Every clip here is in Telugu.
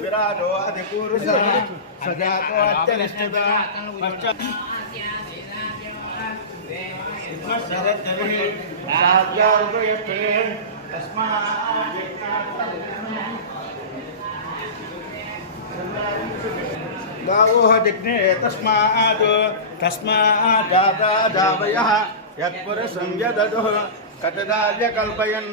విరాజో అతి పురుష సజాతో అత్యనిష్ఠిత పశ్చాత్ गावो जिग्ने तस्मात् तस्मात् जाता जावयः यत्पुरुषं यददुः कटदाल्य कल्पयन्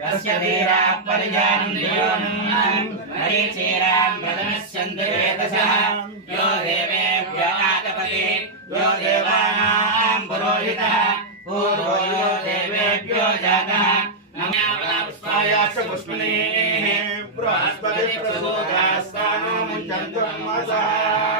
तस्य वीराः परिजानम् योनम् मरीचीराम् प्रदनस्यन्ति वेदसः यो देवेभ्य आतपति यो देवानाम् पुरोहितः पूर्वो यो देवेभ्यो जातः पुष्मणेः बृहस्पतिप्रसूदास्तानो मुञ्चन्तु मासः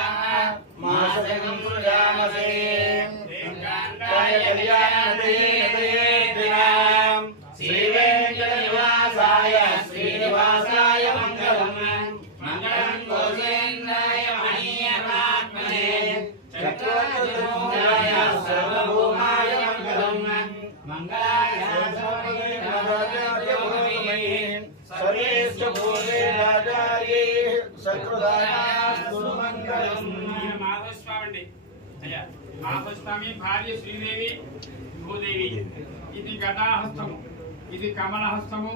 మాధవస్వామి అండి అయ్యా మాధవస్వామి భార్య శ్రీదేవి భూదేవి. ఇది గదాహస్తము ఇది కమలహస్తము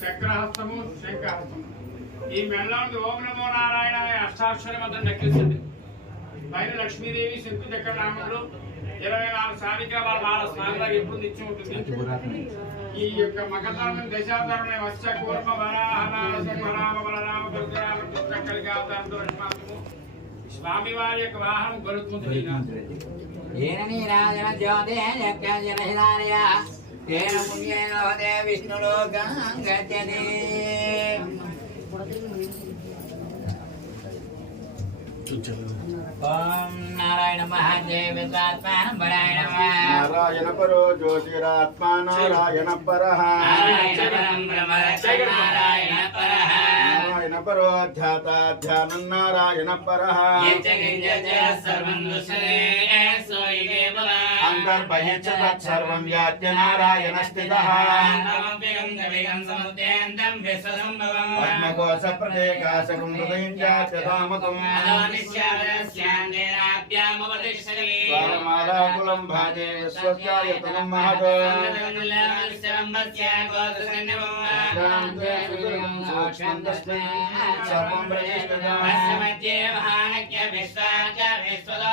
చక్రహస్తము శంఖహస్తము ఈ మెల్లండి ఓం నమో నారాయణ అష్టాక్షర మతం నక్కిస్తుంది పైన లక్ష్మీదేవి శంకు చక్ర నామములు ఇరవై నాలుగు సారిగా వాళ్ళ నాలుగు స్నానాలు ఎప్పుడు నిత్యం ఉంటుంది. ఈ యొక్క మకతాలను దశావతారణ వచ్చ కూర్మ వరాహ నారసింహ రామ బలరామ దుర్గరామ కృష్ణ కలిగావతారంతో లక్ష్మాత్మము స్వామివారి యొక్క వాహనం గొలుపుతుంది ఏనని రాజన జ్యోతి జన హిలారయ ఏన పుణ్యేన హృదయ విష్ణులోకం గచ్చతి. ఓం నారాయణ మహాదేవ విద్వాత్మా నారాయణ పర నారాయణ रक्षक नारायण परः नारायण परो ध्याताध्यानं దర్పయచ్చతత్సర్వం వ్యాప్య నారాయణ స్థిత పద్మకోశ ప్రదేకాశకం హృదయం జాతరామకం మాలాకులం భాజే విశ్వస్యాయతనం మహత్ సర్వం ప్రతిష్ఠితం మధ్యే మహానక్య విశ్వాచ విశ్వలో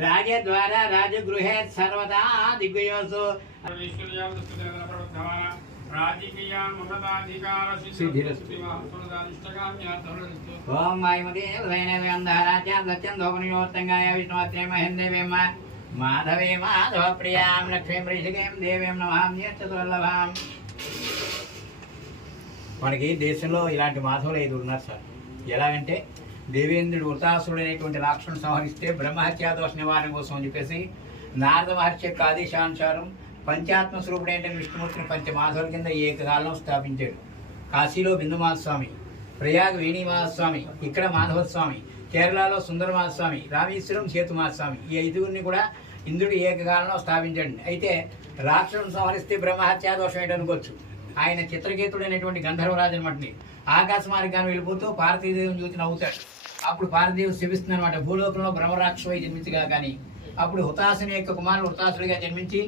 రాజద్వారా రాజగృహే సర్వదా దిగ్వయోసు ఓం వాయుమతే ఉదయనవేందరాజ్యాం సత్యం దోపనియోత్తంగాయ విష్ణుమత్రే మహేందేవేమ మాధవే మాధవ ప్రియాం లక్ష్మీం ఋషికేం దేవేం నమాం మనకి దేశంలో ఇలాంటి మాధవులు ఐదు ఉన్నారు సార్. ఎలాగంటే దేవేంద్రుడు వృతాసురుడు అనేటువంటి సంహరిస్తే బ్రహ్మహత్యా దోష నివారణ కోసం అని చెప్పేసి నారద మహర్షి యొక్క ఆదేశానుసారం పంచాత్మ స్వరూపుడైన విష్ణుమూర్తిని పంచమాధవుల కింద ఏకకాలం స్థాపించాడు. కాశీలో బిందుమాధ స్వామి ప్రయాగ్ స్వామి ఇక్కడ మాధవ స్వామి కేరళలో సుందరమాధ స్వామి రామేశ్వరం సేతుమాధ స్వామి ఈ ఐదుగురిని కూడా ఇంద్రుడు ఏకకాలంలో స్థాపించాడు అయితే రాక్షసుని సంహరిస్తే బ్రహ్మహత్యా దోషం ఏంటనుకోవచ్చు ఆయన చిత్రకేతుడైనటువంటి గంధర్వరాజు అనమాటని ఆకాశ మార్గాన్ని వెళ్ళిపోతూ పార్వతీదేవిని చూసి నవ్వుతాడు. అప్పుడు భారతదేవుడు శపిస్తుంది అనమాట భూలోకంలో బ్రహ్మరాక్షసై జన్మించగా కానీ అప్పుడు హుతాసుని యొక్క కుమారుడు హుతాసుడిగా జన్మించి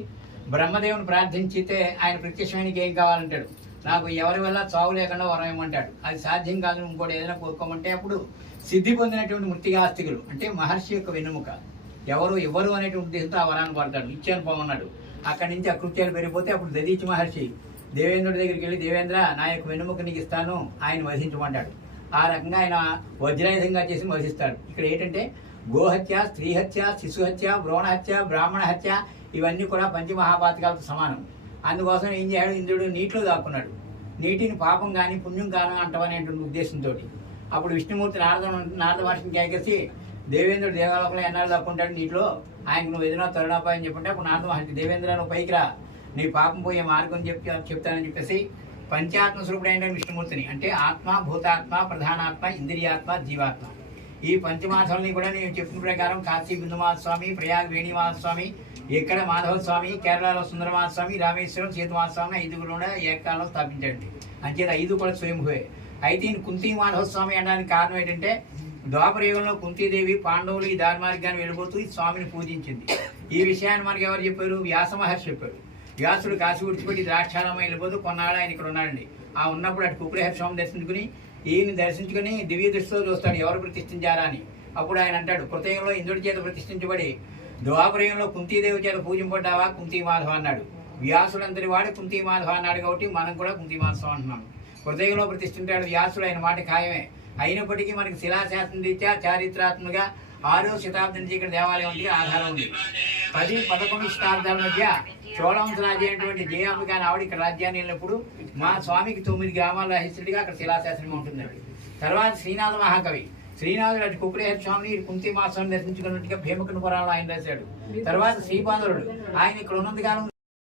బ్రహ్మదేవుని ప్రార్థించితే ఆయన ప్రత్యక్షమైనకి ఏం కావాలంటాడు? నాకు ఎవరి వల్ల చావు లేకుండా వరం ఇవ్వమంటాడు. అది సాధ్యం కాదు ఇంకోటి ఏదైనా కోరుకోమంటే అప్పుడు సిద్ధి పొందినటువంటి మృతిగాస్తికులు అంటే మహర్షి యొక్క వెన్నుముక. ఎవరు ఎవరు అనేటువంటి ఉద్దేశంతో ఆ వరాన్ని పడతాడు ఇచ్చాను పోమన్నాడు అక్కడి నుంచి అకృత్యాలు పెరిగిపోతే అప్పుడు దదీచి మహర్షి దేవేంద్రుడి దగ్గరికి వెళ్ళి దేవేంద్ర నా యొక్క వెన్నుముక నీకు ఇస్తాను ఆయన వధించమంటాడు. ఆ రకంగా ఆయన వజ్రాయుధంగా చేసి మోషిస్తాడు ఇక్కడ ఏంటంటే గోహత్య స్త్రీహత్య శిశుహత్య భ్రూణహత్య బ్రాహ్మణ హత్య ఇవన్నీ కూడా పంచమహాపాతకాలతో సమానం. అందుకోసం ఏం చేయాడు ఇంద్రుడు నీటిలో దాక్కున్నాడు. నీటిని పాపం కానీ పుణ్యం కాను అంటమనేటువంటి ఉద్దేశంతో అప్పుడు విష్ణుమూర్తి నారద నారద మహర్షిని కేకేసి దేవేంద్రుడు దేవాలయంలో ఎన్నాళ్ళు దాక్కుంటాడు నీటిలో? ఆయనకు నువ్వు ఏదైనా తరుణాపాయం చెప్పుంటే అప్పుడు నారద మహర్షి దేవేంద్ర నువ్వు పైకి రా. నీ పాపం పోయే మార్గం చెప్పి చెప్తానని చెప్పేసి పంచాత్మ స్వరూపుడైన విష్ణుమూర్తిని. అంటే ఆత్మ భూతాత్మ ప్రధానాత్మ ఇంద్రియాత్మ జీవాత్మ. ఈ పంచమాసాలని కూడా నేను చెప్పిన ప్రకారం కాశీ బిందుమాధ స్వామి ప్రయాగ్ వేణిమాధ స్వామి ఇక్కడ మాధవ స్వామి కేరళలో సుందరమాధ స్వామి రామేశ్వరం సేతుమాధ స్వామి ఐదుగురు కూడా ఏకకాలంలో స్థాపించండి అంచేత ఐదు కూడా స్వయంభువే. అయితే ఈయన కుంతి మాధవ స్వామి అనడానికి కారణం ఏంటంటే ద్వాపరయుగంలో కుంతీదేవి పాండవులు ఈ దారి మార్గాన్ని వెళ్ళిపోతూ ఈ స్వామిని పూజించింది. ఈ విషయాన్ని మనకి ఎవరు చెప్పారు? వ్యాస మహర్షి చెప్పారు వ్యాసుడు కాశీ విడిచిపెట్టి ద్రాక్షారామం వెళ్ళిపోతూ కొన్నాడు ఆయన ఇక్కడ ఉన్నాడండి. ఆ ఉన్నప్పుడు అటు కుకులేహ స్వామి దర్శించుకుని ఈయన దర్శించుకుని దివ్య దృష్టితో చూస్తాడు ఎవరు ప్రతిష్ఠించారా అని. అప్పుడు ఆయన అంటాడు కృతయంలో ఇంద్రుడి చేత ప్రతిష్ఠించబడి ద్వాపరయంలో కుంతీదేవి చేత పూజింపడ్డావా కుంతీ మాధవ అన్నాడు. వ్యాసుడంతటి వాడు కుంతీ మాధవ అన్నాడు కాబట్టి మనం కూడా కుంతీ మాధవ అంటున్నాం. హృదయంలో ప్రతిష్ఠించాడు వ్యాసుడు ఆయన మాట ఖాయమే. అయినప్పటికీ మనకి శిలాశాస్త్రం రీత్యా చారిత్రాత్మక ఆరో శతాబ్దం నుంచి ఇక్కడ దేవాలయం ఉంది ఆధారం ఉంది. పది పదకొండు శతాబ్దాల మధ్య చోళవంశ రాజ్యం అయినటువంటి జయాంబిక అని ఆవిడ ఇక్కడ రాజ్యాన్ని వెళ్ళినప్పుడు మా స్వామికి తొమ్మిది గ్రామాల హిస్టరీగా అక్కడ శిలాశాస్త్రం ఉంటుందండి తర్వాత శ్రీనాథ మహాకవి. శ్రీనాథుడు అటు కుకులేహ స్వామిని కుంతి మాసం దర్శించుకున్నట్టుగా భీమకుని పురాణంలో ఆయన రాశాడు. తర్వాత శ్రీపాదుడు. ఆయన ఇక్కడ ఉన్నంతకాలం